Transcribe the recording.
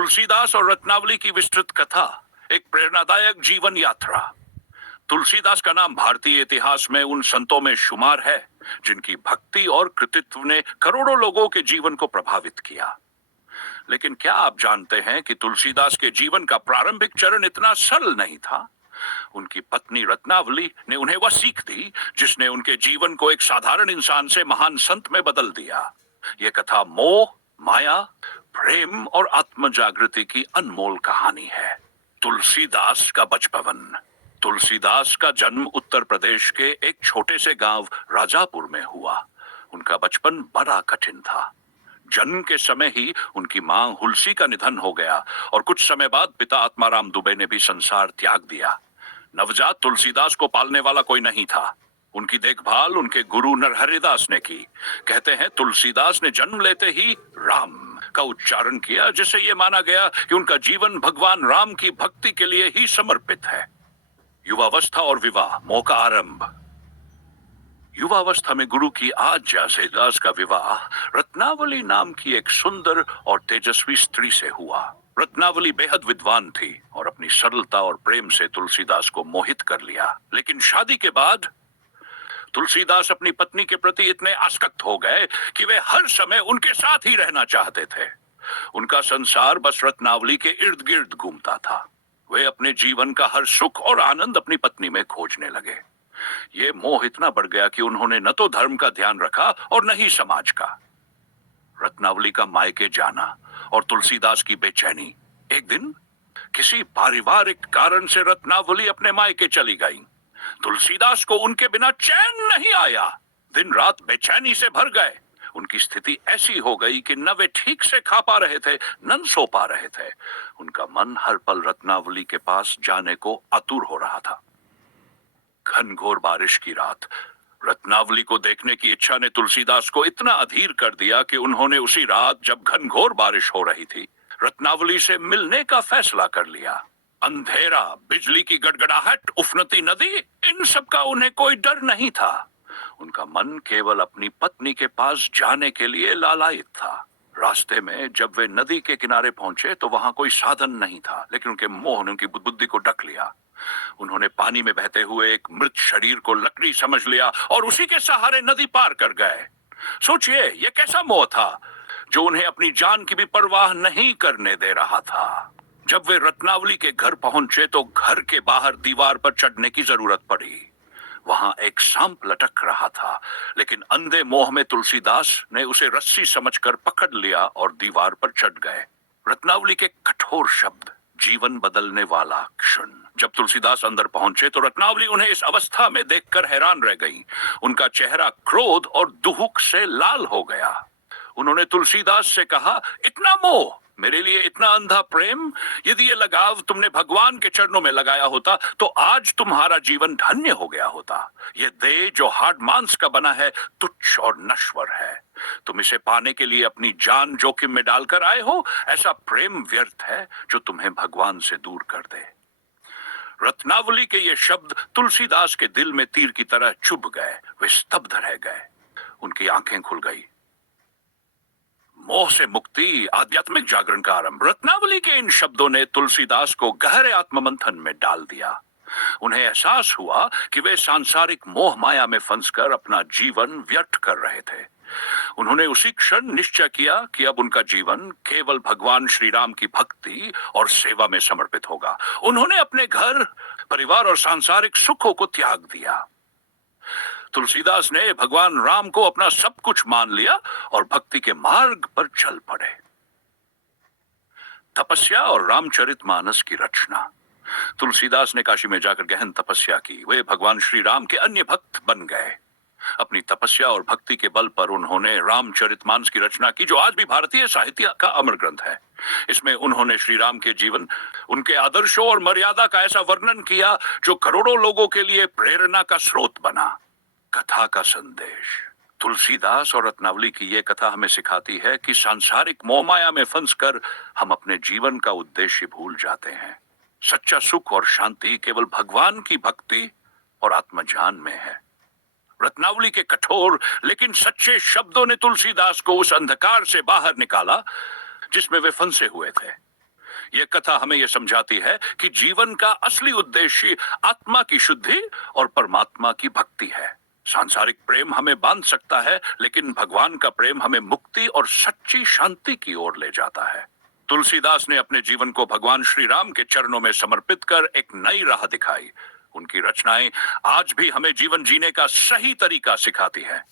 तुलसीदास और रत्नावली की विस्तृत कथा, एक प्रेरणादायक जीवन यात्रा। तुलसीदास का नाम भारतीय इतिहास में उन संतों में शुमार है जिनकी भक्ति और कृतित्व ने करोड़ों लोगों के जीवन को प्रभावित किया। लेकिन क्या आप जानते हैं कि तुलसीदास के जीवन का प्रारंभिक चरण इतना सरल नहीं था। उनकी पत्नी रत्नावली ने उन्हें वह सीख दी जिसने उनके जीवन को एक साधारण इंसान से महान संत में बदल दिया। यह कथा मोह, माया, प्रेम और आत्म जागृति की अनमोल कहानी है। तुलसीदास का बचपन। तुलसीदास का जन्म उत्तर प्रदेश के एक छोटे से गांव राजापुर में हुआ। उनका बचपन बड़ा कठिन था। जन्म के समय ही उनकी मां हुलसी का निधन हो गया और कुछ समय बाद पिता आत्माराम दुबे ने भी संसार त्याग दिया। नवजात तुलसीदास को पालने वाला कोई नहीं था। उनकी देखभाल उनके गुरु नरहरिदास ने की। कहते हैं तुलसीदास ने जन्म लेते ही राम का उच्चारण किया, जिससे यह माना गया कि उनका जीवन भगवान राम की भक्ति के लिए ही समर्पित है। युवावस्था और विवाह, मोह का आरंभ। युवावस्था में गुरु की आज्ञा से दास का विवाह रत्नावली नाम की एक सुंदर और तेजस्वी स्त्री से हुआ। रत्नावली बेहद विद्वान थी और अपनी सरलता और प्रेम से तुलसीदास को मोहित कर लिया। लेकिन शादी के बाद तुलसीदास अपनी पत्नी के प्रति इतने आसक्त हो गए कि वे हर समय उनके साथ ही रहना चाहते थे। उनका संसार बस रत्नावली के इर्द गिर्द घूमता था। वे अपने जीवन का हर सुख और आनंद अपनी पत्नी में खोजने लगे। ये मोह इतना बढ़ गया कि उन्होंने न तो धर्म का ध्यान रखा और न ही समाज का। रत्नावली का मायके जाना और तुलसीदास की बेचैनी। एक दिन किसी पारिवारिक कारण से रत्नावली अपने मायके चली गई। तुलसीदास को उनके बिना चैन नहीं आया। दिन रात बेचैनी से भर गए। उनकी स्थिति ऐसी हो गई कि न वे ठीक से खा पा रहे थे, न सो पा रहे थे। उनका मन हर पल रत्नावली के पास जाने को आतुर हो रहा था। घनघोर बारिश की रात। रत्नावली को देखने की इच्छा ने तुलसीदास को इतना अधीर कर दिया कि उन्होंने उसी रात, जब घनघोर बारिश हो रही थी, रत्नावली से मिलने का फैसला कर लिया। अंधेरा, बिजली की गड़गड़ाहट, उफनती नदी, इन सब का उन्हें कोई डर नहीं था। उनका मन केवल अपनी पत्नी के पास जाने के लिए लालायित था। रास्ते में जब वे नदी के किनारे पहुंचे तो वहां कोई साधन नहीं था, लेकिन उनके मोह ने उनकी बुद्धि को ढक लिया। उन्होंने पानी में बहते हुए एक मृत शरीर को लकड़ी समझ लिया और उसी के सहारे नदी पार कर गए। सोचिए, यह कैसा मोह था जो उन्हें अपनी जान की भी परवाह नहीं करने दे रहा था। जब वे रत्नावली के घर पहुंचे तो घर के बाहर दीवार पर चढ़ने की जरूरत पड़ी। वहां एक सांप लटक रहा था, लेकिन अंधे मोह में तुलसीदास ने उसे रस्सी समझकर पकड़ लिया और दीवार पर चढ़ गए। रत्नावली के कठोर शब्द, जीवन बदलने वाला क्षण। जब तुलसीदास अंदर पहुंचे तो रत्नावली उन्हें इस अवस्था में देखकर हैरान रह गई। उनका चेहरा क्रोध और दुहुक से लाल हो गया। उन्होंने तुलसीदास से कहा, इतना मोह, मेरे लिए इतना अंधा प्रेम। यदि ये लगाव तुमने भगवान के चरणों में लगाया होता तो आज तुम्हारा जीवन धन्य हो गया होता। ये देह जो हाड मांस का बना है, तुच्छ और नश्वर है। तुम इसे पाने के लिए अपनी जान जोखिम में डालकर आए हो। ऐसा प्रेम व्यर्थ है जो तुम्हें भगवान से दूर कर दे। रत्नावली के ये शब्द तुलसीदास के दिल में तीर की तरह चुभ गए। वे स्तब्ध रह गए। उनकी आंखें खुल गई। मोह से मुक्ति, आध्यात्मिक जागरण का आरंभ। रत्नावली के इन शब्दों ने तुलसीदास को गहरे आत्ममंथन में डाल दिया। उन्हें एहसास हुआ कि वे सांसारिक मोह माया में फंसकर अपना जीवन व्यर्थ कर रहे थे। उन्होंने उसी क्षण निश्चय किया कि अब उनका जीवन केवल भगवान श्री राम की भक्ति और सेवा में समर्पित होगा। उन्होंने अपने घर, परिवार और सांसारिक सुखों को त्याग दिया। तुलसीदास ने भगवान राम को अपना सब कुछ मान लिया और भक्ति के मार्ग पर चल पड़े। तपस्या और रामचरितमानस की रचना। तुलसीदास ने काशी में जाकर गहन तपस्या की। वे भगवान श्री राम के अन्य भक्त बन गए। अपनी तपस्या और भक्ति के बल पर उन्होंने रामचरितमानस की रचना की, जो आज भी भारतीय साहित्य का अमर ग्रंथ है। इसमें उन्होंने श्री राम के जीवन, उनके आदर्शों और मर्यादा का ऐसा वर्णन किया जो करोड़ों लोगों के लिए प्रेरणा का स्रोत बना। कथा का संदेश। तुलसीदास और रत्नावली की यह कथा हमें सिखाती है कि सांसारिक मोहमाया में फंसकर हम अपने जीवन का उद्देश्य भूल जाते हैं। सच्चा सुख और शांति केवल भगवान की भक्ति और आत्मज्ञान में है। रत्नावली के कठोर लेकिन सच्चे शब्दों ने तुलसीदास को उस अंधकार से बाहर निकाला जिसमें वे फंसे हुए थे। ये कथा हमें यह समझाती है कि जीवन का असली उद्देश्य आत्मा की शुद्धि और परमात्मा की भक्ति है। सांसारिक प्रेम हमें बांध सकता है, लेकिन भगवान का प्रेम हमें मुक्ति और सच्ची शांति की ओर ले जाता है। तुलसीदास ने अपने जीवन को भगवान श्री राम के चरणों में समर्पित कर एक नई राह दिखाई। उनकी रचनाएं आज भी हमें जीवन जीने का सही तरीका सिखाती हैं।